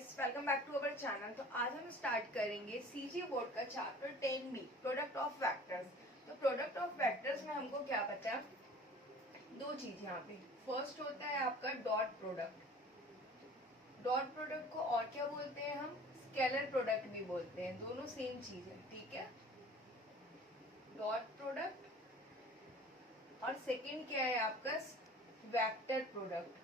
Guys, welcome back to our channel. तो आज हम स्टार्ट करेंगे सीजी बोर्ड का chapter 10B product of vectors. तो प्रोडक्ट ऑफ वेक्टर्स में हमको क्या पता है, दो चीज यहाँ पे। फर्स्ट होता है आपका डॉट प्रोडक्ट। डॉट प्रोडक्ट को और क्या बोलते हैं हम, स्केलर प्रोडक्ट भी बोलते हैं, दोनों सेम चीज है, ठीक है। डॉट प्रोडक्ट और सेकेंड क्या है आपका, वेक्टर प्रोडक्ट।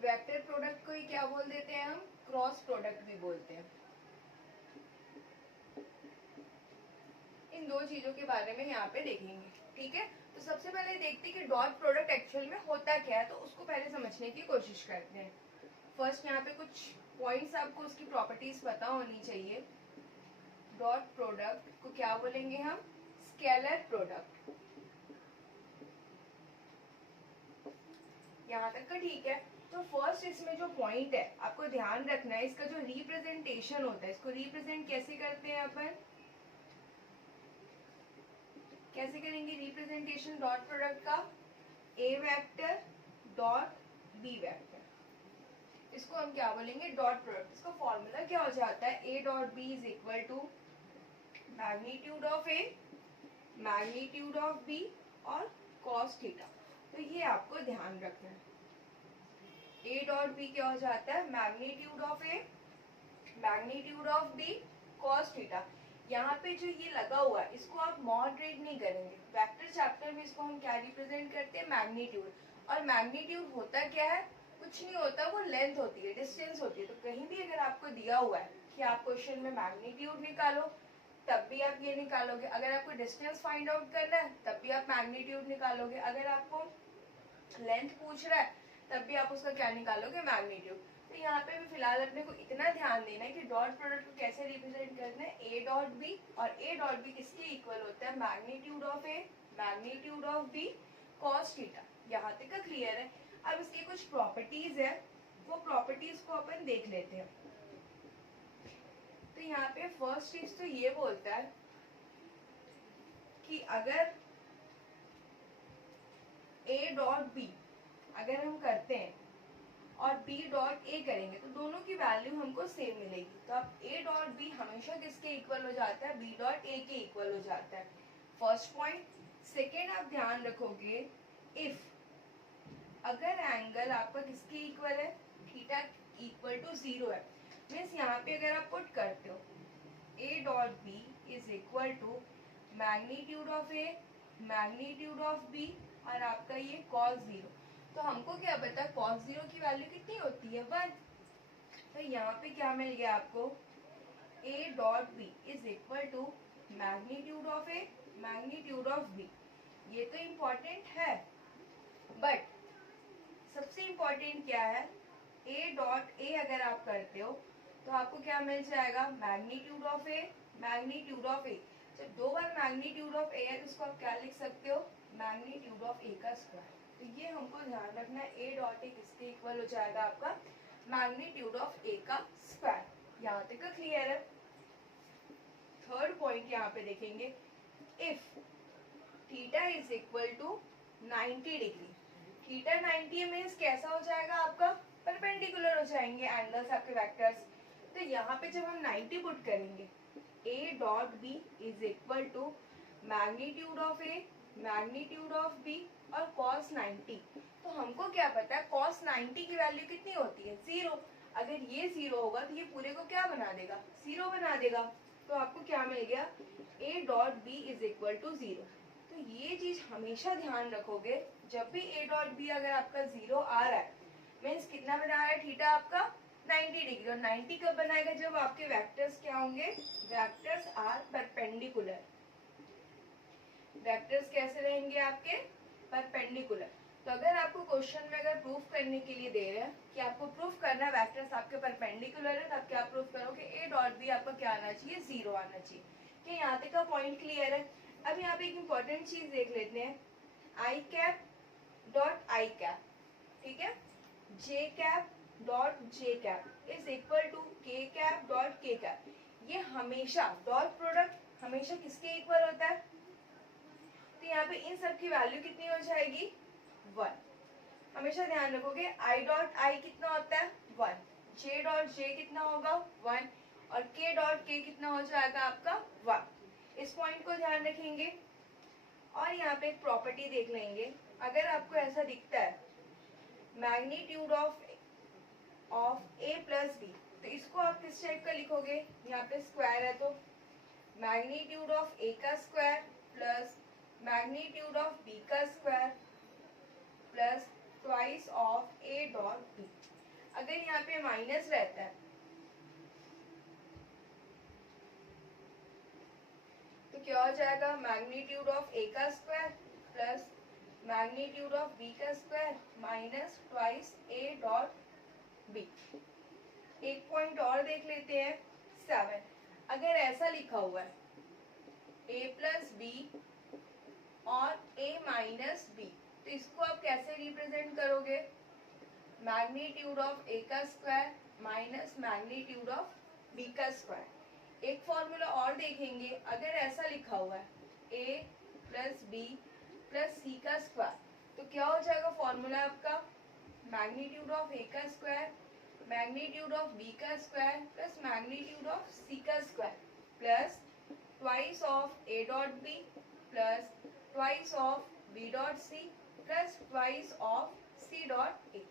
वेक्टर प्रोडक्ट को ही क्या बोल देते हैं हम, क्रॉस प्रोडक्ट भी बोलते हैं। इन दो चीजों के बारे में यहाँ पे देखेंगे, ठीक है। तो सबसे पहले देखते हैं कि डॉट प्रोडक्ट एक्चुअल में होता क्या है, तो उसको पहले समझने की कोशिश करते हैं। फर्स्ट यहाँ पे कुछ पॉइंट्स आपको उसकी प्रॉपर्टीज पता होनी चाहिए। डॉट प्रोडक्ट को क्या बोलेंगे हम, स्केलर प्रोडक्ट। यहाँ तक का ठीक है। तो फर्स्ट इसमें जो पॉइंट है आपको ध्यान रखना है, इसका जो रिप्रेजेंटेशन होता है, इसको रिप्रेजेंट कैसे करते हैं अपन, कैसे करेंगे रिप्रेजेंटेशन डॉट प्रोडक्ट का, ए वेक्टर डॉट बी वेक्टर। इसको हम क्या बोलेंगे, डॉट प्रोडक्ट। इसका फॉर्मूला क्या हो जाता है, A dot B is equal to magnitude of A, magnitude of B और कॉस थीटा। तो ये आपको ध्यान रखना है। ए डॉट बी क्या हो जाता है, magnitude of A, magnitude of B, cos theta. यहाँ पे जो ये लगा हुआ है इसको आप मॉडरेट नहीं करेंगे। वेक्टर चैप्टर में इसको हम क्या रिप्रेजेंट करते हैं, मैग्नीट्यूड। और मैग्नीट्यूड होता क्या है, कुछ नहीं होता, वो लेंथ होती है, डिस्टेंस होती है। तो कहीं भी अगर आपको दिया हुआ है कि आप क्वेश्चन में मैग्नीट्यूड निकालो, तब भी आप ये निकालोगे। अगर आपको डिस्टेंस फाइंड आउट करना है तब भी आप मैग्नीट्यूड निकालोगे। अगर आपको लेंथ पूछ रहा है तब भी आप उसका क्या निकालोगे, मैग्नीट्यूड। तो यहाँ पे भी फिलहाल अपने को इतना ध्यान देना है कि डॉट प्रोडक्ट को कैसे रिप्रेजेंट करना है, ए डॉट बी। और ए डॉट बी किसके इक्वल होता है, magnitude of A, magnitude of B, cos theta. यहाँ तक का क्लियर है। अब इसकी कुछ प्रॉपर्टीज है, वो प्रॉपर्टीज को अपन देख लेते हैं। तो यहाँ पे फर्स्ट चीज तो ये बोलता है कि अगर ए डॉट बी अगर हम करते हैं और बी डॉट ए करेंगे तो दोनों की वैल्यू हमको सेम मिलेगी। तो अब ए डॉट बी हमेशा किसके इक्वल हो जाता है, बी डॉट ए के इक्वल हो जाता है, फर्स्ट पॉइंट। सेकेंड आप ध्यान रखोगे, इफ अगर एंगल आपका किसके इक्वल है, थीटा इक्वल टू 0 है, मीन्स यहाँ पे अगर आप पुट करते हो A dot B is equal to magnitude of A, magnitude of B और आपका ये cos 0। तो हमको क्या पता है cos 0 की वैल्यू कितनी होती है, 1। तो यहाँ पे क्या मिल गया आपको, a dot B is equal to magnitude of A, magnitude of B. ये तो इम्पोर्टेंट है, बट सबसे इम्पोर्टेंट क्या है, a डॉट ए अगर आप करते हो तो आपको क्या मिल जाएगा, magnitude of A, magnitude of A. जब दो बार मैग्नीट्यूड ऑफ ए है तो उसको आप क्या लिख सकते हो, मैग्नीट्यूड ऑफ ए का स्क्वायर। तो ये हमको ध्यान रखना है, ए डॉट ए किसके इक्वल हो जाएगा, आपका मैग्नीट्यूड ऑफ ए का स्क्वायर। यहाँ तक का क्लियर है। थर्ड पॉइंट यहाँ पे देखेंगे, if theta is equal to 90 degree. Theta 90 means कैसा हो जाएगा आपका, परपेंडिकुलर हो जाएंगे एंगल्स आपके वेक्टर्स। तो यहाँ पे जब हम 90 पुट करेंगे, A dot B is equal to magnitude of A, magnitude of B और cos 90। तो हमको क्या पता है cos 90 की वैल्यू कितनी होती है, 0। अगर ये 0 होगा तो ये पूरे को क्या बना देगा, 0 बना देगा। तो आपको क्या मिल गया, a dot B is equal to 0। तो ये चीज हमेशा ध्यान रखोगे, जब भी a डॉट बी अगर आपका 0 आ रहा है, मीन्स कितना बना रहा है थीटा आपका, 90 डिग्री। और 90 कब बनाएगा, जब आपके वेक्टर्स क्या होंगे, वेक्टर्स आर परपेंडिकुलर। वेक्टर्स कैसे रहेंगे आपके, परपेंडिकुलर। तो अगर आपको क्वेश्चन में अगर प्रूफ करने के लिए दे रहे हैं कि आपको प्रूफ करना है वेक्टर्स आपके परपेंडिकुलर है, तब क्या प्रूफ करोगे, ए डॉट बी आपका क्या आना चाहिए, 0 आना चाहिए। कि यहाँ तक का पॉइंट क्लियर है। अब यहाँ पे एक इंपॉर्टेंट चीज देख लेते हैं, I cap dot I cap, ठीक है, J cap dot J cap is equal to K cap dot K cap. ये हमेशा डॉट प्रोडक्ट हमेशा किसके इक्वल होता है, तो यहाँ पे इन सब की वैल्यू कितनी हो जाएगी, 1। हमेशा ध्यान रखोगे, आई डॉट आई कितना होता है, 1। जे डॉट जे कितना होगा 1 और के डॉट के कितना हो जाएगा आपका 1। इस पॉइंट को ध्यान रखेंगे और यहाँ पे एक प्रॉपर्टी देख लेंगे। अगर आपको ऐसा दिखता है magnitude of A plus B, तो इसको आप किस टाइप का लिखोगे, यहाँ पे स्क्वायर है तो मैग्नीट्यूड ऑफ ए का square plus magnitude of B का square plus twice of A dot B. अगर यहाँ पे माइनस रहता है तो क्या हो जाएगा, मैग्नीट्यूड ऑफ ए का square plus magnitude of B का square minus twice A dot B. एक पॉइंट और देख लेते हैं 7। अगर ऐसा लिखा हुआ है a प्लस बी और a माइनस बी, तो इसको आप कैसे रिप्रेजेंट करोगे, मैग्नीट्यूड ऑफ a का square minus magnitude of b का स्क्वायर। एक फॉर्मूला और देखेंगे, अगर ऐसा लिखा हुआ है a प्लस बी प्लस सी का स्क्वायर, तो क्या हो जाएगा फॉर्मूला आपका, मैग्नीट्यूड ऑफ a का स्क्वायर मैग्नीट्यूड ऑफ b का square plus magnitude of c का square plus twice of a dot b plus twice of b dot c plus twice of c dot a।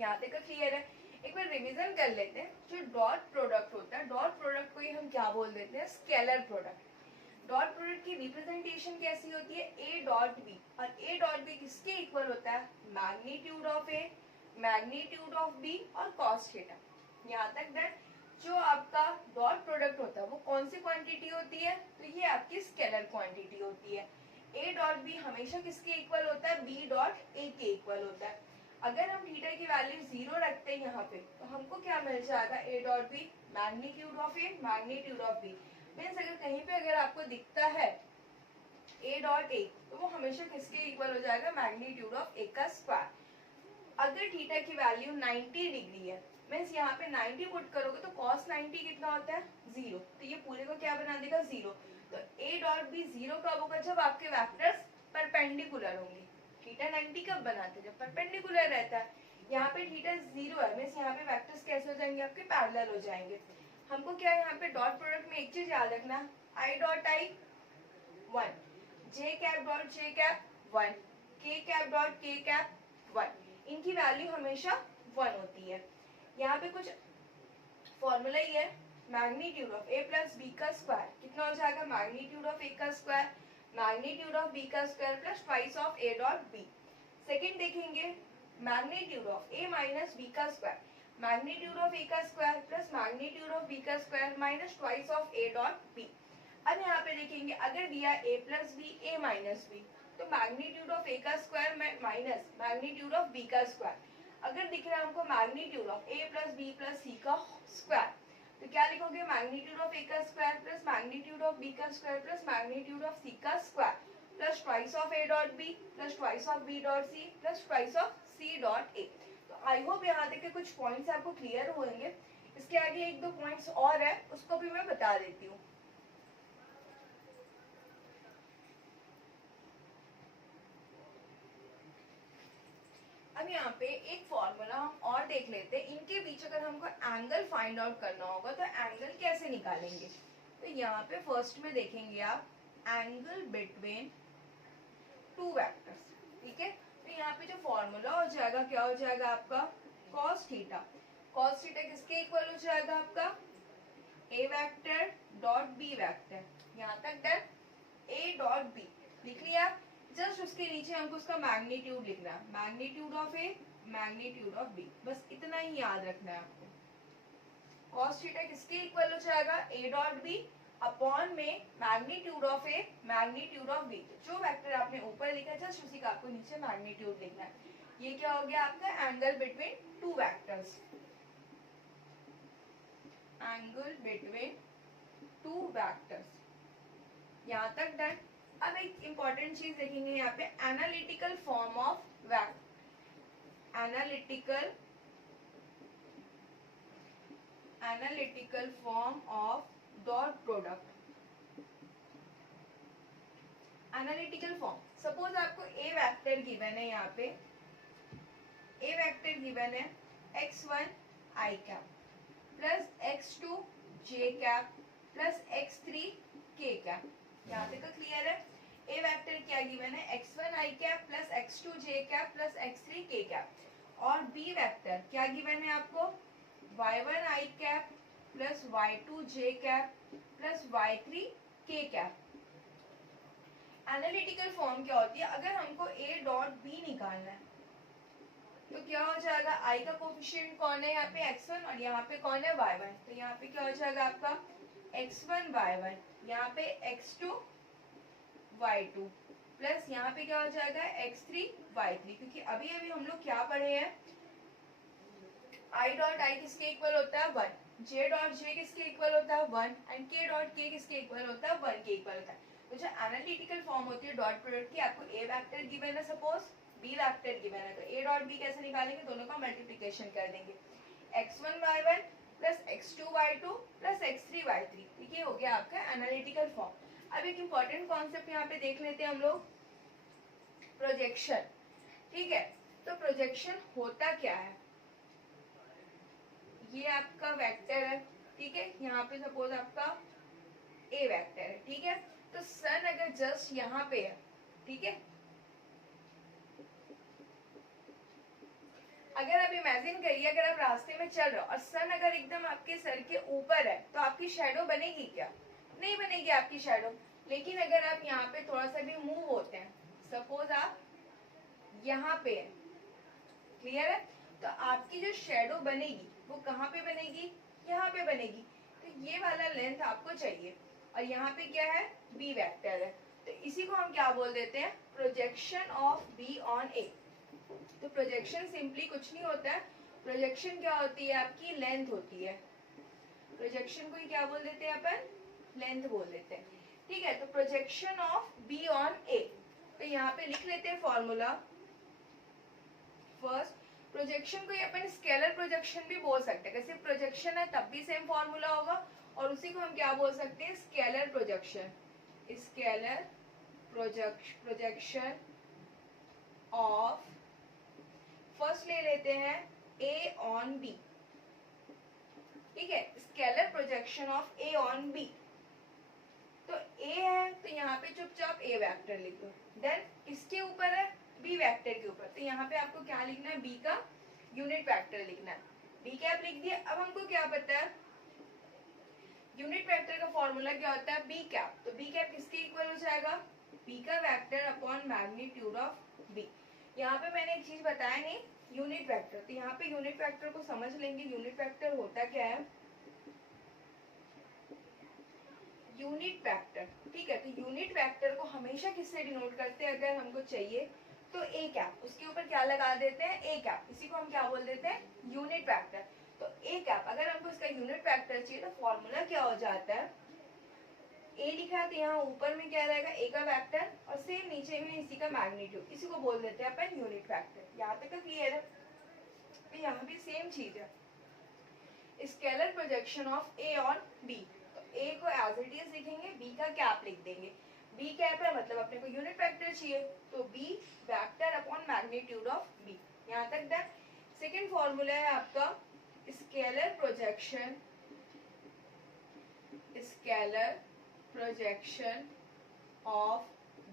यहाँ तक clear है। एक बार revision कर लेते हैं। जो डॉट प्रोडक्ट होता है, डॉट प्रोडक्ट को ही हम क्या बोल देते हैं, स्केलर प्रोडक्ट। डॉट प्रोडक्ट की रिप्रेजेंटेशन कैसी होती है, a डॉट b, और a डॉट b किसके इक्वल होता है, magnitude of a magnitude of b और कॉस थीटा। यहाँ तक दैट जो आपका डॉट प्रोडक्ट होता है वो कौन सी क्वांटिटी होती है, तो ये आपकी स्केलर क्वांटिटी होती है। a डॉट b हमेशा किसके इक्वल होता है, b डॉट a के इक्वल होता है। अगर हम थीटा की वैल्यू 0 रखते हैं यहाँ पे, तो हमको क्या मिल जाएगा, a dot b magnitude of a magnitude of b। Means अगर कहीं पे अगर आपको दिखता है a डॉट a, तो वो हमेशा किसके इक्वल हो जाएगा, मैग्नीट्यूड ऑफ a का स्क्वायर। अगर थीटा की वैल्यू 90 डिग्री है, मीन्स यहाँ पे 90 पुट करोगे तो cos 90 कितना होता है, 0, तो ये पूरे को क्या बना देगा, 0। तो a डॉट b 0 कब होगा, जब आपके वेक्टर्स परपेंडिकुलर होंगे। थीटा 90 कब बनाते हैं, जब परपेंडिकुलर रहता है। यहाँ पे थीटा 0 है, मीन्स यहाँ पे वेक्टर्स कैसे हो जाएंगे, आपके पैरेलल हो जाएंगे। हमको क्या है यहाँ पे डॉट प्रोडक्ट में एक चीज याद रखना, i dot i 1, j cap dot j cap 1, k cap dot k cap 1, इनकी वैल्यू हमेशा 1 होती है। यहाँ पे कुछ फॉर्मूला ही है, magnitude of a plus B का स्क्वायर कितना हो जाएगा, मैग्नीट्यूड ऑफ a का स्क्वायर मैग्नीट्यूड ऑफ b का square plus twice of a dot b। Second देखेंगे, magnitude of a minus b का स्क्वायर मैग्नीट्यूड ऑफ a का square plus magnitude of b का square minus twice of a dot b। अब यहाँ पे देखेंगे, अगर दिया a plus B a minus b, तो मैग्नीट्यूड ऑफ a का square minus magnitude of b का स्क्वायर। अगर दिख रहा है हमको magnitude of a plus b plus c का स्क्वायर, तो क्या लिखोगे, मैग्नीट्यूड ऑफ a का square plus magnitude of b का square plus magnitude of c का square plus twice of a dot b plus twice of b dot c plus twice of c dot a। तो I hope यहाँ तक के कुछ points आपको clear होंगे। इसके आगे एक दो पॉइंट्स और है, उसको भी मैं बता देती हूँ। अब यहाँ पे एक फॉर्मूला हम और देख लेते हैं। इनके बीच अगर हमको एंगल फाइंड आउट करना होगा तो एंगल कैसे निकालेंगे, तो यहाँ पे फर्स्ट में देखेंगे आप एंगल बिटवीन टू वेक्टर्स, ठीक है। तो यहाँ पे जो फॉर्मूला हो जाएगा क्या हो जाएगा आपका, cos थीटा। cos थीटा किसके इक्वल हो जाएगा आपका, a vector dot b vector. यहाँ तक डन, a डॉट b लिख लिया। जस्ट उसके नीचे हमको उसका मैग्नीट्यूड लिखना है, magnitude of a magnitude of b, बस इतना ही याद रखना है आपको। cos थीटा किसके इक्वल हो जाएगा, a डॉट b अपॉन में magnitude of a magnitude of b। जो वेक्टर आपने ऊपर लिखा है जस्ट उसी का आपको नीचे मैग्नीट्यूड लिखना है। ये क्या हो गया आपका angle between two vectors, angle between two vectors. यहाँ तक डन। अब एक इंपॉर्टेंट चीज देखेंगे यहाँ पे, analytical form of vector, analytical form of dot product. Analytical form, suppose आपको ए वेक्टर गिवन है, यहाँ पे ए वेक्टर गिवन है x1 I cap plus x2 j cap plus x3 k cap. यहाँ तक का क्लियर है। ए वेक्टर क्या गिवन है, x1 I cap plus x2 j cap plus x3 k cap. और बी वेक्टर क्या गिवन है आपको, y1 I cap plus y2 j cap plus y3 k cap. Analytical form क्या होती है, अगर हमको a डॉट b निकालना है तो क्या हो जाएगा, i का कोफिशिएंट कौन है यहाँ पे x1 और यहाँ पे कौन है y1, तो यहाँ पे क्या हो जाएगा आपका x1 y1, यहाँ पे x2 y2 प्लस यहाँ पे क्या हो जाएगा x3 y3, क्योंकि अभी अभी हम लोग क्या पढ़े हैं, i डॉट i किसके इक्वल होता है 1, j डॉट j किसके इक्वल होता है 1 एंड k डॉट k किसके इक्वल होता है 1 के इक्वल होता है। तो जो एनालिटिकल फॉर्म होती है डॉट प्रोडक्ट की, आपको a वेक्टर गिवन है, सपोज b वेक्टर गिवन है, तो a डॉट b कैसे निकालेंगे, दोनों का मल्टीप्लिकेशन कर देंगे, x1 y1 plus x2 y2 plus x3 y3, ठीक है, हो गया आपका एनालिटिकल फॉर्म। अब एक इम्पॉर्टेंट कॉन्सेप्ट यहाँ पे देख लेते हैं हम लोग, प्रोजेक्शन। ठीक है, तो प्रोजेक्शन होता क्या है, ये आपका वेक्टर है, ठीक है, यहाँ पे सपोज आपका ए वेक्टर है, ठीक है, तो सन अगर जस्ट यहाँ पे है, ठीक है, अगर आप इमेजिन करिए अगर आप रास्ते में चल रहे हो और सन अगर एकदम आपके सर के ऊपर है तो आपकी शैडो बनेगी क्या, नहीं बनेगी आपकी शैडो। लेकिन अगर आप यहाँ पे थोड़ा सा भी मूव होते हैं, सपोज आप यहाँ पे है, क्लियर है, तो आपकी जो शैडो बनेगी वो कहाँ पे बनेगी, यहाँ पे बनेगी, तो ये वाला लेंथ आपको चाहिए और यहाँ पे क्या है बी वेक्टर है, तो इसी को हम क्या बोल देते हैं, projection of B on A. तो प्रोजेक्शन सिंपली कुछ नहीं होता है, प्रोजेक्शन क्या होती है आपकी लेंथ होती है, प्रोजेक्शन को ही क्या बोल देते हैं अपन, लेंथ बोल देते हैं, ठीक है। तो projection of B on A, तो यहाँ पे लिख लेते हैं फॉर्मूला। फर्स्ट, प्रोजेक्शन को अपन स्केलर प्रोजेक्शन भी बोल सकते हैं, कैसे प्रोजेक्शन है तब भी सेम फॉर्मूला होगा, और उसी को हम क्या बोल सकते हैं, scalar projection, scalar projection of, first ले लेते हैं ए ऑन बी, ठीक है, scalar projection of A on B, तो ए है तो यहाँ पे चुपचाप ए वेक्टर लिख दो, देन किसके ऊपर है, बी वेक्टर के ऊपर, तो यहाँ पे आपको क्या लिखना है, बी का यूनिट वेक्टर लिखना है, बी कैप लिख दिया। अब हमको क्या पता है, यूनिट वेक्टर का फॉर्मूला क्या होता है, बी कैप, तो बी कैप किसके इक्वल हो जाएगा, बी का vector upon magnitude of B. यहाँ पे मैंने एक चीज बताया नहीं, यूनिट वेक्टर, तो यहाँ पे यूनिट वेक्टर को समझ लेंगे, यूनिट वेक्टर होता क्या है, यूनिट वेक्टर, ठीक है, तो यूनिट वेक्टर को हमेशा किससे डिनोट करते हैं, अगर हमको चाहिए तो ए कैप, उसके ऊपर क्या लगा देते हैं, ए कैप, इसी को हम क्या बोल देते हैं, यूनिट वेक्टर। तो ए कैप अगर हमको इसका यूनिट वेक्टर चाहिए तो फॉर्मूला क्या हो जाता है, ए लिखा है तो यहाँ ऊपर में क्या रहेगा, ए का वेक्टर, और सेम नीचे में इसी का मैग्नीट्यूड, इसी को बोल देते हैं अपन यूनिट वेक्टर। यहाँ तक क्लियर है, तो यहाँ भी सेम चीज है, scalar projection of A on B, A को एज इट इज लिखेंगे, बी का कैप लिख देंगे, बी कैप है मतलब अपने को यूनिट वेक्टर चाहिए, तो B vector upon magnitude of B. यहाँ तक डन। सेकंड फॉर्मूला है आपका scalar projection, scalar projection of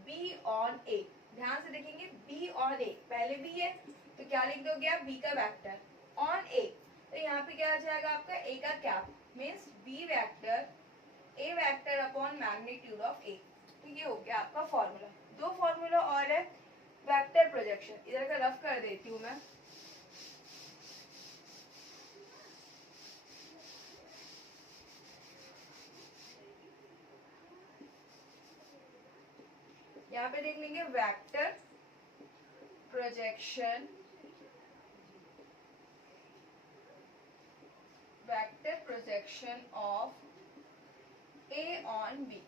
B on A, ध्यान से देखेंगे बी ऑन ए, पहले बी है तो क्या लिख दोगे आप, बी का वेक्टर ऑन ए, तो यहाँ पे क्या आ जाएगा आपका ए का cap, means B vector A vector upon magnitude of A. तो ये हो गया आपका फॉर्मूला। दो फॉर्मूला और है वेक्टर प्रोजेक्शन, इधर का रफ कर देती हूँ मैं, यहाँ पे देख लेंगे vector projection, vector projection of A on B,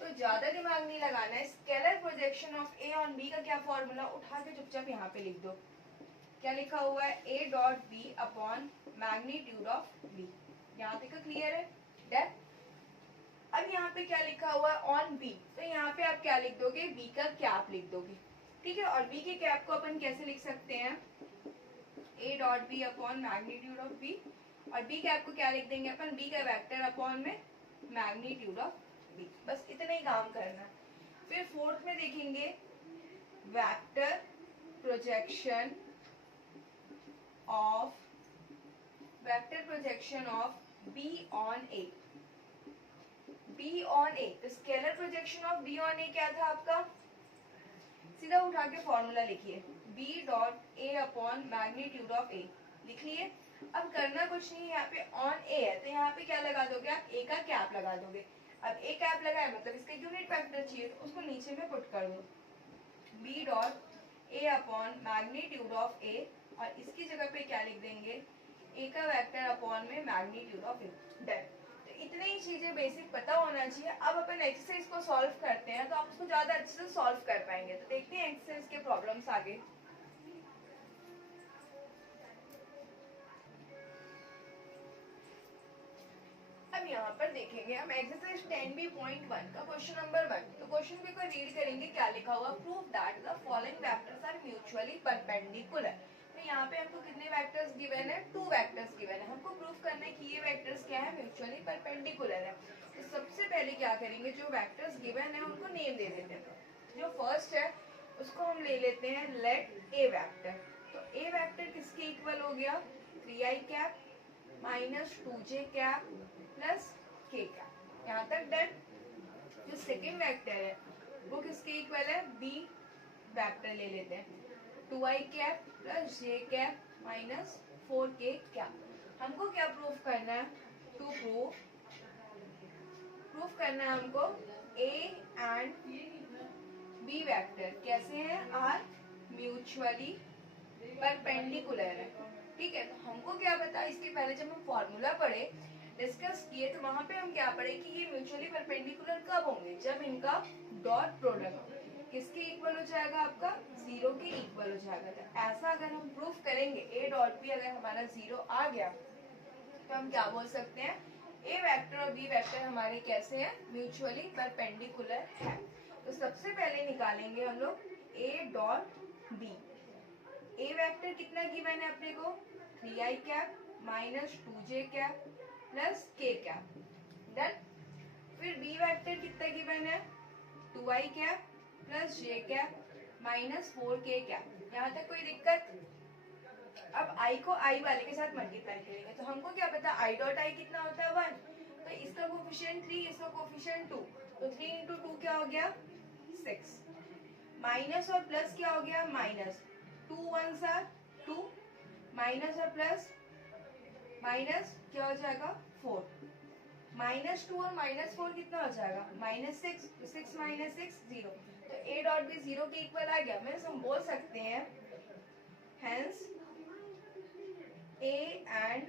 तो ज्यादा दिमाग नहीं लगाना है, scalar projection of A on B का क्या फॉर्मूला, उठा के चुपचाप यहाँ पे लिख दो, क्या लिखा हुआ है, A dot B upon magnitude of B. यहाँ तक क्लियर है, डन। अब यहाँ पे क्या लिखा हुआ है, ऑन बी, तो यहाँ पे आप क्या लिख दोगे, बी का कैप लिख दोगे, ठीक है, और बी के कैप को अपन कैसे लिख सकते हैं, A dot B upon magnitude of B, और बी कैप को क्या लिख देंगे अपन, बी का वेक्टर अपॉन में मैग्नीट्यूड ऑफ बी। बस इतना ही काम करना है। फिर फोर्थ में देखेंगे vector projection of B on A. B on A, तो scalar projection of B on A क्या था आपका, सीधा उठा के फॉर्मूला लिखिए, B dot A upon magnitude of A लिख लिए। अब करना कुछ नहीं है, यहाँ पे ऑन ए है तो यहाँ पे क्या लगा दोगे आप, ए का कैप लगा दोगे। अब ए कैप लगाए मतलब इसका यूनिट वेक्टर चाहिए, तो उसको नीचे में पुट कर दो, B dot A upon magnitude of A, और इसकी जगह पे क्या लिख देंगे, ए का वेक्टर अपॉन में मैग्नीट्यूड ऑफ ए। डन। तो इतने ही चीजें बेसिक पता होना चाहिए। अब अपन एक्सरसाइज को सॉल्व करते हैं तो आप उसको ज्यादा अच्छे से सॉल्व कर पाएंगे। तो देखते हैं एक्सरसाइज के प्रॉब्लम्स आगे। अब यहाँ पर देखेंगे हम एक्सरसाइज 10b.1 का क्वेश्चन नंबर 1। तो क्वेश्चन पे को रीड करेंगे, क्या लिखा हुआ, prove that the following vectors are mutually perpendicular. तो यहाँ पे हमको कितने वेक्टर्स गिवन है, 2 वेक्टर्स गिवन है। हमको प्रूव करना है कि ये वेक्टर्स क्या है, म्यूचुअली परपेंडिकुलर है। तो सबसे पहले क्या करेंगे, जो वेक्टर्स गिवन है उनको नेम दे देते हैं। जो फर्स्ट है उसको हम ले लेते हैं लेट ए वेक्टर। तो ए वेक्टर किसके इक्वल हो गया, 3i cap minus 2j cap plus k cap. यहाँ तक डन। जो सेकेंड वेक्टर है वो किसके इक्वल है, बी वेक्टर ले लेते हैं, 2i cap plus j cap minus 4k cap. हमको क्या प्रूफ करना है, टू प्रूफ करना है हमको a एंड b वेक्टर कैसे हैं, आर म्यूचुअली परपेंडिकुलर है। ठीक है, तो हमको क्या पता, इसके पहले जब हम फॉर्मूला पढ़े डिस्कस किए तो वहां पे हम क्या पढ़े कि ये म्यूचुअली परपेंडिकुलर कब होंगे, जब इनका डॉट प्रोडक्ट किसके इक्वल हो जाएगा, आपका 0 के इक्वल हो जाएगा। तो ऐसा अगर हम प्रूफ करेंगे, ए डॉट बी अगर हमारा 0 आ गया तो हम क्या बोल सकते हैं, ए वेक्टर और बी वेक्टर हमारे कैसे हैं, म्यूचुअली परपेंडिकुलर है। तो सबसे पहले निकालेंगे हम लोग A dot B. A vector कितना गिवन है अपने को, 3i cap minus 2j cap plus k cap. Done. फिर b वेक्टर कितना गिवन है, 2i cap plus j cap minus 4k cap. यहाँ तक कोई दिक्कत। अब i को i वाले के साथ मल्टीप्लाई करेंगे तो हमको क्या पता, i डॉट i कितना होता है 1, तो इसका कोफिशिएंट 3, इसका कोफिशिएंट 2, तो 3 इंटू 2 क्या हो गया 6। माइनस और प्लस क्या हो गया, माइनस 2 1s are 2, माइनस और प्लस माइनस क्या हो जाएगा 4, माइनस 2 और माइनस 4 कितना हो जाएगा -6, 6 माइनस 6 0। तो a डॉट बी 0 के इक्वल आ गया। मीन्स हम बोल सकते हैं hence a and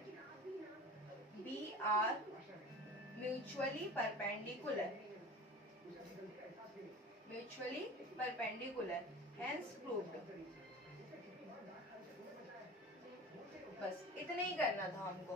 b are mutually perpendicular, mutually perpendicular, hence proved. बस इतना ही करना था हमको।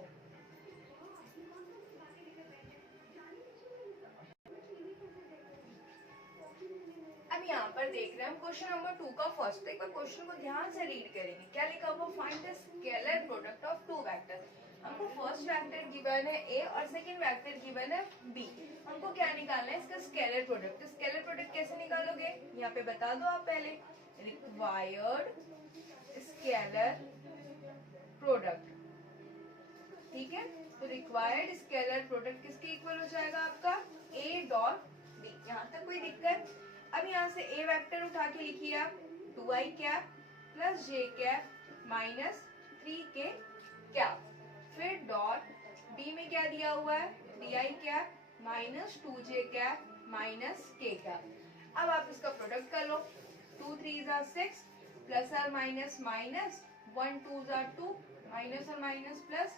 अब यहाँ पर देख रहे हैं हम क्वेश्चन नंबर 2 का फर्स्ट। तो एक बार क्वेश्चन को ध्यान से रीड करेंगे, क्या लिखा हुआ, find the scalar product of 2 vector. हमको फर्स्ट वेक्टर गिवन है a और सेकंड वेक्टर गिवन है b। हमको क्या निकालना है, इसका स्केलर प्रोडक्ट। तो स्केलर प्रोडक्ट कैसे निकालोगे, यहाँ पे बता दो आप पहले, रिक्वायर्ड स्केलर प्रोडक्ट। ठीक है, तो रिक्वायर्ड स्केलर प्रोडक्ट किसके इक्वल हो जाएगा, आपका a डॉट b। यहाँ तक कोई दिक्कत। अब यहाँ से a वेक्टर उठा के लिखिए आप, 2i cap plus j cap minus 3k cap. फिर डॉट b में क्या दिया हुआ है, 3i cap minus 2j cap minus k cap. अब आप इसका प्रोडक्ट कर लो, 2 3s are 6 प्लस और minus minus, 1 2s are 2 minus और माइनस प्लस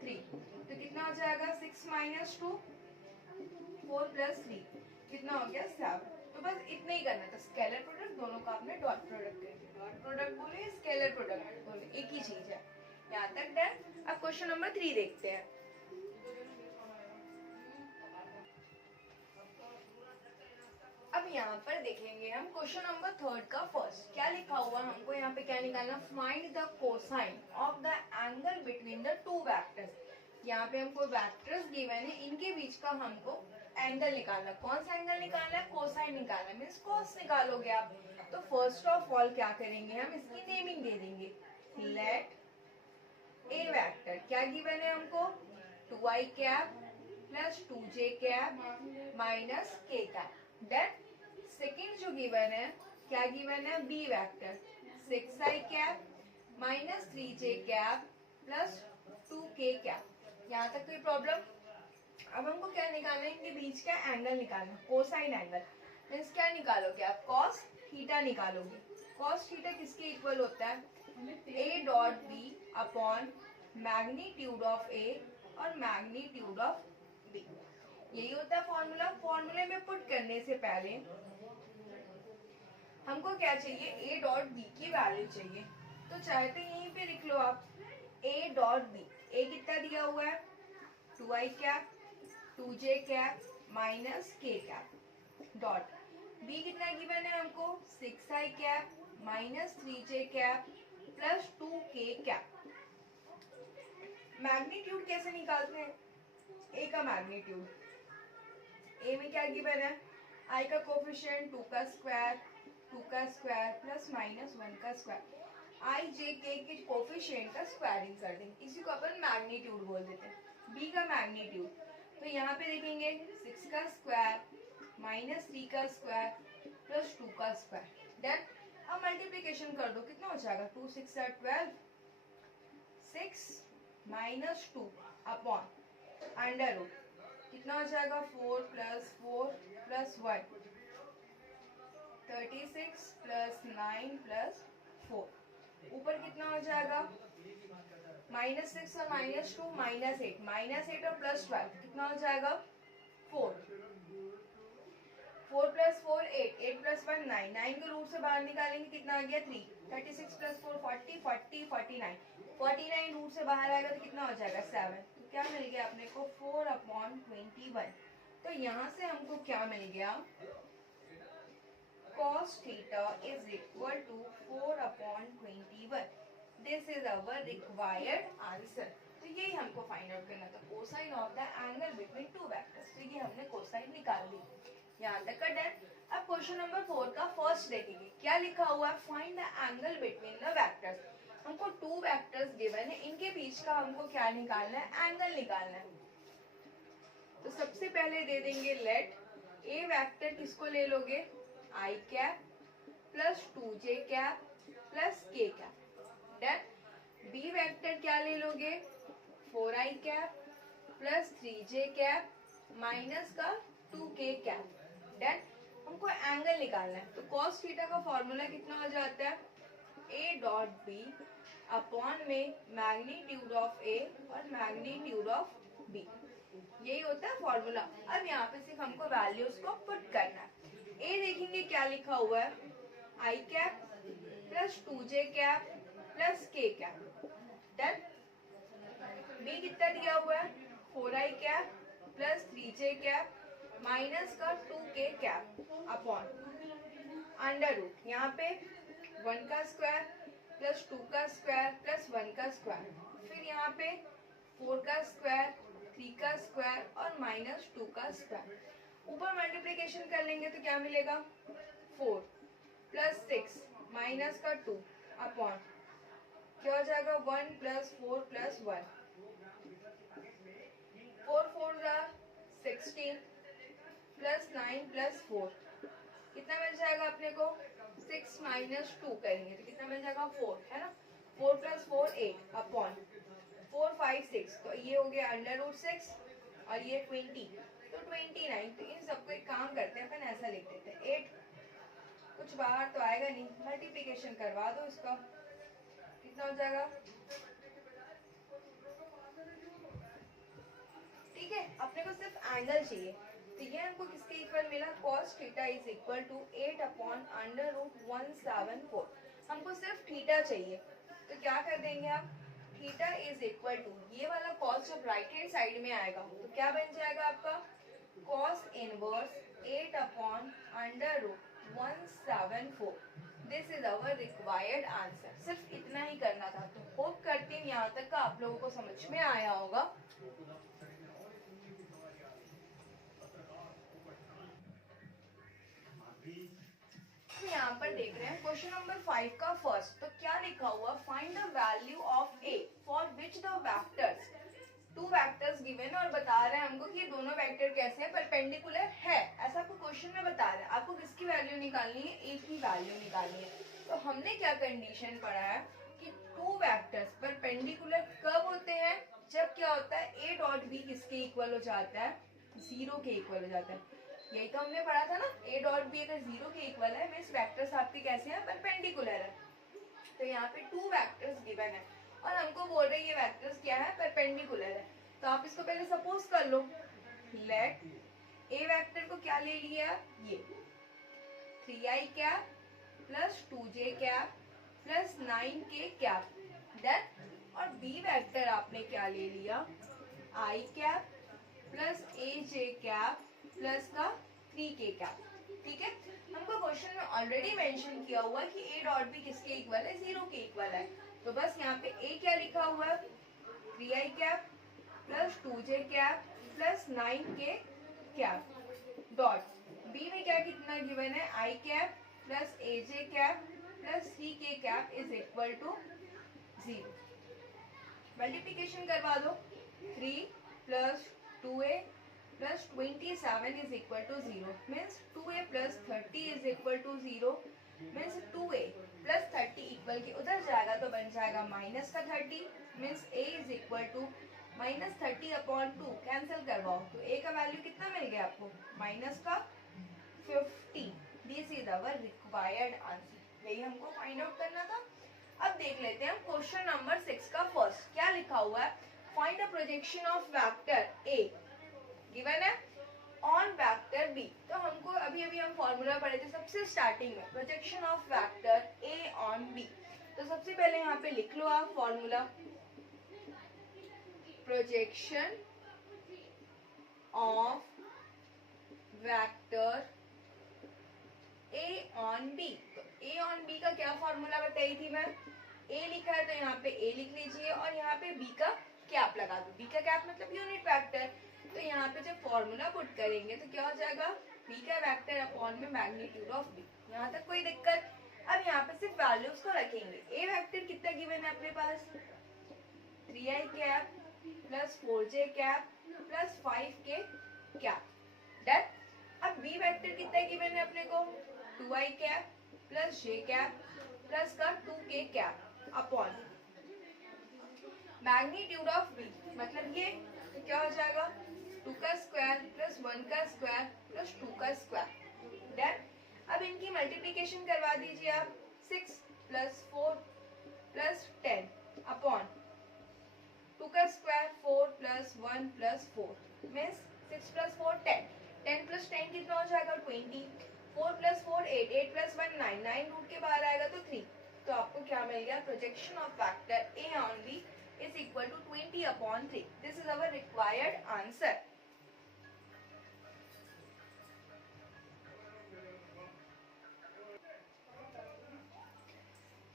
3। तो कितना हो जाएगा 6 माइनस 2 4 प्लस 3 कितना हो गया 7। तो बस इतना ही करना था। स्केलर प्रोडक्ट दोनों का आपने डॉट प्रोडक्ट कर दिया, डॉट प्रोडक्ट बोले स्केलर प्रोडक्ट बोले एक ही चीज है। यहाँ तक डन। अब क्वेश्चन नंबर 3 देखते हैं। अब यहाँ पर देखेंगे हम क्वेश्चन नंबर 3 का फर्स्ट क्या लिखा हुआ है हमको यहाँ पे क्या निकालना, find the cosine of the angle between the two vectors. यहाँ पे हमको वेक्टर्स गिवन है, इनके बीच का हमको एंगल निकालना। कौन सा एंगल निकालना है, कोसाइन निकालना, मीन्स कॉस निकालोगे आप। तो फर्स्ट ऑफ ऑल क्या करेंगे हम, इसकी नेमिंग दे देंगे। लेट ए वेक्टर क्या गिवन है हमको, 2i cap plus 2j cap minus k cap. Then second जो गिवन है क्या गिवन है, B vector 6i cap minus 3j cap plus 2k cap. यहाँ तक कोई प्रॉब्लम? अब हमको क्या निकालना है, इनके बीच का एंगल निकालना, कोसाइन एंगल। मीन्स क्या निकालोगे आप, कॉस थीटा निकालोगे। कॉस थीटा किसके इक्वल होता है, a dot b upon magnitude of a और मैग्नीट्यूड ऑफ b। यही होता है फॉर्मूला। फॉर्मूले में पुट करने से पहले हमको क्या चाहिए, a डॉट b की वैल्यू चाहिए। तो चाहते यहीं पे लिख लो आप a डॉट b। a कितना दिया हुआ है, 2i cap 2j cap minus k cap dot b कितना गिवन है हमको, 6i cap minus 3j cap plus 2k cap. Magnitude कैसे निकालते हैं, a का मैग्नीट्यूड, a में क्या गिवन है, i का कोफिशिएंट 2 का स्क्वायर प्लस माइनस 1 का स्क्वायर। i j k के कोफिशिएंट का स्क्वायरिंग कर देंगे, इसी को अपन मैग्नीट्यूड बोल देते हैं। b का मैग्नीट्यूड, तो यहाँ पे देखेंगे 6 का स्क्वायर माइनस 3 का स्क्वायर प्लस 2 का स्क्वायर। देन अब मल्टीप्लीकेशन कर दो, कितना हो जाएगा, 2 6 12, 6 माइनस 2 अपॉन अंडर रूट, कितना हो जाएगा 4 प्लस 1 36 प्लस 9 प्लस 4। ऊपर कितना हो जाएगा, माइनस 6 और माइनस 2 माइनस 8 और प्लस 12 कितना हो जाएगा 4 प्लस 4 8 प्लस 1 9 9 को रूट से बाहर निकालेंगे कितना आ गया 3। 36 प्लस 4 49 रूट से बाहर आएगा तो कितना हो जाएगा 7। तो क्या मिल गया अपने को 4/21। तो यहाँ से हमको क्या मिल गया, cos theta is equal to 4/21। This is our required answer. तो यही हमको फाइंड आउट करना था, cosine of the angle between two vectors. तो ये हमने कोसाइन निकाल ली। यहाँ तक का डन। अब क्वेश्चन नंबर 4 का फर्स्ट देखेंगे, क्या लिखा हुआ है, find the angle between the vectors. हमको टू वेक्टर्स गिवन है, इनके बीच का हमको क्या निकालना है, एंगल निकालना है। तो सबसे पहले दे देंगे लेट ए वेक्टर किसको ले लोगे, I cap plus 2j cap plus k cap. Then B vector क्या ले लोगे, 4i cap plus 3j cap minus का 2k कैप। देन हमको एंगल निकालना है, तो cos थीटा का फॉर्मूला कितना हो जाता है, a डॉट बी अपॉन में मैग्नीट्यूड ऑफ a और मैग्नीट्यूड ऑफ b। यही होता है फॉर्मूला। अब यहाँ पे सिर्फ हमको वैल्यूज को पुट करना है। a देखेंगे क्या लिखा हुआ है, i cap plus 2j cap plus k cap. Then b कितना दिया हुआ है, 4i cap plus 3j cap minus का 2k cap upon under root, यहाँ पे 1 का स्क्वायर प्लस 2 का स्क्वायर प्लस 1 का स्क्वायर, फिर यहाँ पे 4 का स्क्वायर 3 का स्क्वायर और माइनस 2 का स्क्वायर। ऊपर मल्टीप्लिकेशन कर लेंगे तो क्या मिलेगा, 4 प्लस 6 माइनस का 2 अपॉन क्या हो जाएगा 1 प्लस 4 प्लस 1, 4 4 16 प्लस 9 प्लस 4 कितना मिल जाएगा अपने को, 6 माइनस 2 करेंगे तो कितना मिल जाएगा 4, है ना। 4 प्लस 4 8 अपॉन 4 5 6, तो ये हो गया अंडर रूट 6 और ये 20 तो 29। तो इन सबको एक काम करते हैं अपन, ऐसा लिख देते हैं 8, कुछ बाहर तो आएगा नहीं, मल्टीप्लिकेशन करवा दो इसका, कितना हो जाएगा, ठीक है। अपने को सिर्फ एंगल चाहिए, तो ये हमको किसके इक्वल मिला, cos theta is equal to 8 upon under root 174। हमको सिर्फ थीटा चाहिए, तो क्या कर देंगे आप, थीटा इज इक्वल टू ये वाला cos जब राइट हैंड साइड में आएगा तो क्या बन जाएगा आपका cos inverse 8/√174। This is our required answer. सिर्फ इतना ही करना था। तो होप करती हूँ यहाँ तक का आप लोगों को समझ में आया होगा। यहाँ पर देख रहे हैं क्वेश्चन नंबर 5 का फर्स्ट। तो क्या लिखा हुआ, find the value of A for which the vectors, two vectors given, और बता रहे हैं हमको कि ये दोनों वेक्टर कैसे हैं, परपेंडिकुलर है, ऐसा आपको क्वेश्चन में बता रहे हैं। आपको किसकी वैल्यू निकालनी है, ए की वैल्यू निकालनी है। तो हमने क्या कंडीशन पढ़ा है कि टू वेक्टर्स परपेंडिकुलर कब होते हैं, जब क्या होता है, ए डॉट बी किसके इक्वल हो जाता है, 0 के इक्वल हो जाता है। यही तो हमने पढ़ा था ना, ए डॉट बी अगर 0 के इक्वल है मींस वेक्टर्स आपके कैसे हैं, परपेंडिकुलर है। तो यहाँ पे टू वेक्टर्स गिवन है और हमको बोल रहे हैं ये वेक्टर्स क्या है, परपेंडिकुलर है। तो आप इसको पहले सपोज कर लो, लेट ए वेक्टर को क्या ले लिया, ये 3i cap plus 2j cap plus 9k cap, then और बी वेक्टर आपने क्या ले लिया, i cap plus aj cap plus का 3k कैप। ठीक है, हमको क्वेश्चन में ऑलरेडी मेंशन किया हुआ कि ए डॉट बी किसके इक्वल है, 0 के इक्वल है। तो बस यहाँ पे ए क्या लिखा हुआ है, 3i cap plus 2j cap plus 9k cap, dot B में क्या कितना गिवन है, i cap plus aj cap plus 3k cap is equal to 0। Multiplication करवा दो, 3 plus 2a plus 27 is equal to 0, means 2a plus 30 is equal to 0, means 2a plus 30 equal के उधर जाएगा तो बन जाएगा माइनस का 30, means a is equal to minus 30/2। Cancel करवाओ तो a का वैल्यू कितना मिल गया आपको, माइनस का 50। This is our required answer. यही हमको फाइंड आउट करना था। अब देख लेते हैं क्वेश्चन नंबर 6 का फर्स्ट। क्या लिखा हुआ है, find the projection of vector a given है ऑन वेक्टर बी। तो हमको अभी अभी हम फॉर्मूला पढ़े थे सबसे स्टार्टिंग में, projection of vector A on B. तो सबसे पहले यहाँ पे लिख लो आप formula, projection of vector A on B. तो ए ऑन बी का क्या फॉर्मूला बताई थी मैं, ए लिखा है तो यहाँ पे ए लिख लीजिए और यहाँ पे बी का कैप लगा दो। बी का कैप मतलब यूनिट वेक्टर। तो यहाँ पे जब फॉर्मूला पुट करेंगे तो क्या हो जाएगा, बी का वेक्टर अपॉन में मैग्नीट्यूड ऑफ बी। यहाँ तक कोई दिक्कत। अब यहाँ पे सिर्फ वैल्यूज को रखेंगे। ए वेक्टर कितना गिवन है अपने पास, 3i cap plus 4j cap plus 5k cap, done. अब बी वेक्टर कितना गिवन है अपने को, 2i cap plus j cap plus का 2k cap upon magnitude of B, मतलब ये। तो क्या हो जाएगा, 2 का स्क्वायर प्लस 1 का स्क्वायर प्लस 2 का स्क्वायर, डन। अब इनकी मल्टीप्लिकेशन करवा दीजिए आप, 6 प्लस 4 प्लस 10 अपॉन 2 का square 4 plus 1 plus 4 means 6 plus 4 10, 10 plus 10 कितना हो जाएगा 20, 4 प्लस 4 8, 8 प्लस 1 9, 9 रूट के बाहर आएगा तो 3। तो आपको क्या मिल गया, projection of vector A on B is equal to 20/3। This is our required answer।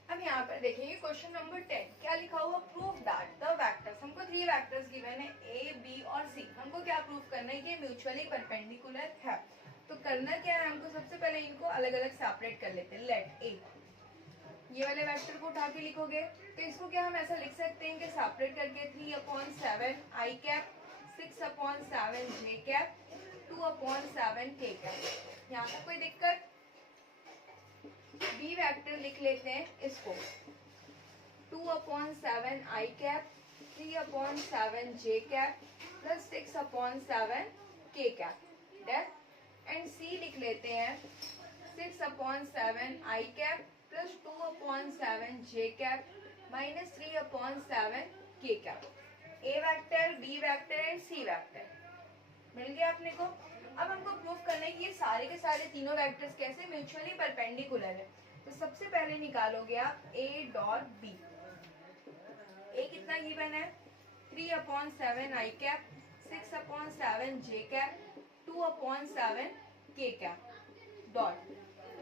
अब यहाँ पर देखेंगे क्वेश्चन नंबर 10। क्या लिखा हुआ, प्रूव दैट द वेक्टर्स, हमको 3 वेक्टर्स गिवन है ए बी और सी। हमको क्या प्रूव करना है कि म्यूचुअली परपेंडिकुलर है। तो करना क्या है, हमको सबसे पहले इनको अलग अलग सेपरेट कर लेते हैं। लेट ए, ये वाले वेक्टर को उठा के लिखोगे तो इसको क्या हम ऐसा लिख सकते हैं कि सेपरेट करके 3/7 i cap, 6/7 j cap, 2/7 k cap. यहाँ तक कोई दिक्कत। बी वेक्टर लिख लेते हैं इसको, 2/7 i cap, 3/7 j cap plus 6/7 k cap, done. And C लिख लेते हैं 6/7 i cap plus 2/7 j cap minus 3/7 k cap. A vector, B vector and C vector मिल गया अपने को। अब हमको प्रूफ करना है कि ये सारे के सारे तीनों वेक्टर्स कैसे म्यूचुअली परपेंडिकुलर है। तो सबसे पहले निकालोगे आप ए डॉट बी। ए कितना गिवन है, 3/7 i कैप, 6/7 j कैप, 2/7 के कैप डॉट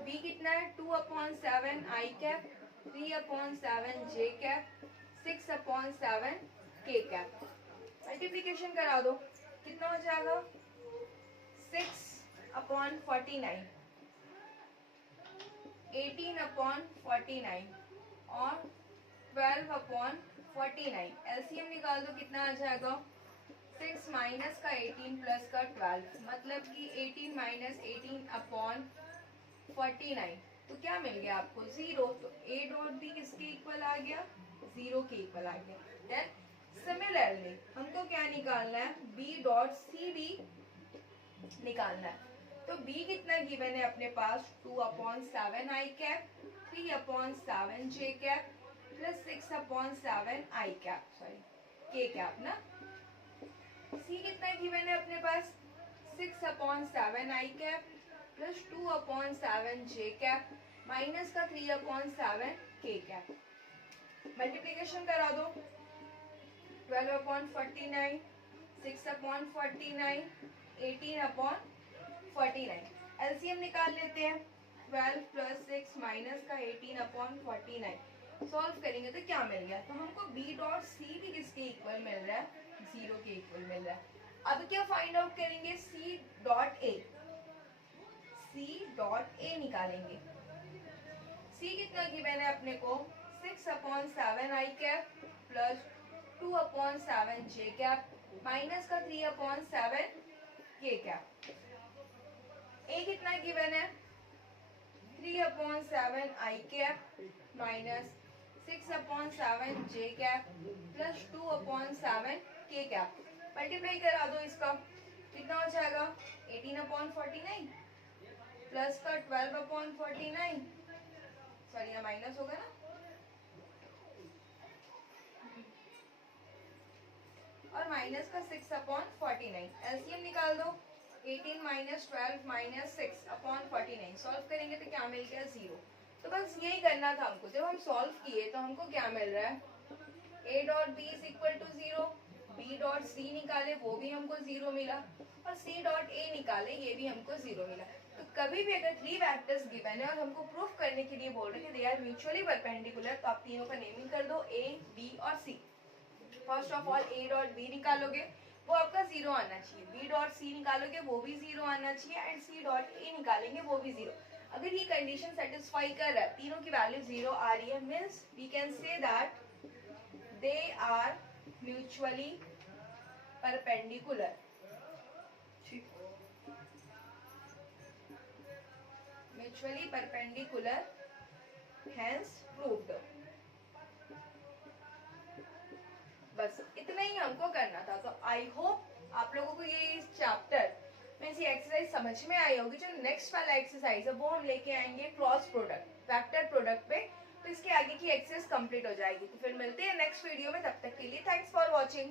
बी कितना है 2/7 आई कैप 3/7 जे कैप 6/7 के कैप। मल्टीप्लीकेशन करा दो, कितना हो जाएगा 6/49 18/49 और 12/49। एलसीएम निकाल दो, कितना आ जाएगा 6 माइनस का 18 प्लस का 12, मतलब कि 18 माइनस 18/49। तो क्या मिल गया आपको 0। तो ए डॉट बी किसके इक्वल आ गया 0 के इक्वल आ गया। देन सिमिलरली हमको क्या निकालना है बी डॉट सी भी निकालना है। तो b कितना गिवन है अपने पास 2/7 आई कैप 3/7 जे कैप प्लस 6/7 आई कैप सॉरी के कैप ना। c कितना गिवन है अपने पास 6/7 आई कैप प्लस 2/7 जे कैप माइनस का 3/7 के कैप। मल्टीप्लीकेशन करा दो 12/49 6/49 18/49। एलसीएम निकाल लेते हैं 12 प्लस 6 माइनस का 18/49। सॉल्व करेंगे तो क्या मिल गया। तो हमको बी डॉट सी भी किसके इक्वल मिल रहा है 0 के इक्वल मिल रहा है। अब क्या फाइंड आउट करेंगे सी डॉट ए निकालेंगे। सी कितना गिवन है अपने को 6/7 आई कैप प्लस 2/7 जे कैप माइनस का 3/7 के कैप। ए कितना गिवन है 3/7 आई कैप माइनस 6/7 जे कैप प्लस 2/7 के कैप। मल्टीप्लाई करा दो इसका, कितना हो जाएगा 18/49 प्लस का 12/49 सॉरी यहाँ माइनस होगा ना और माइनस का 6/49। एलसीएम निकाल दो 18 माइनस 12 माइनस 6/49। सॉल्व करेंगे तो क्या मिल गया 0। तो बस यही करना था हमको। जब हम सॉल्व किए तो हमको क्या मिल रहा है a dot B is equal to 0, b dot C निकाले वो भी हमको 0 मिला और c डॉट a निकाले ये भी हमको 0 मिला। तो कभी भी अगर 3 वेक्टर्स गिवन है और हमको प्रूफ करने के लिए बोल रहे हैं कि दे आर म्यूचुअली परपेंडिकुलर, तो आप तीनों का नेमिंग कर दो a b और c। First of all a dot B निकालोगे वो आपका 0 आना चाहिए, b डॉट सी निकालोगे वो भी 0 आना चाहिए एंड c डॉट a निकालेंगे वो भी 0। अगर ये कंडीशन सेटिस्फाई कर रहा है, तीनों की वैल्यू 0 आ रही है, means we can say that they are mutually perpendicular. Mutually perpendicular hence proved. बस इतना ही हमको करना था। तो आई होप आप लोगों को ये चैप्टर में से एक्सरसाइज समझ में आई होगी। जो नेक्स्ट वाला एक्सरसाइज है वो हम लेके आएंगे क्रॉस प्रोडक्ट वेक्टर प्रोडक्ट पे, तो इसके आगे की एक्सरसाइज कंप्लीट हो जाएगी। तो फिर मिलते हैं नेक्स्ट वीडियो में, तब तक के लिए थैंक्स फॉर वॉचिंग।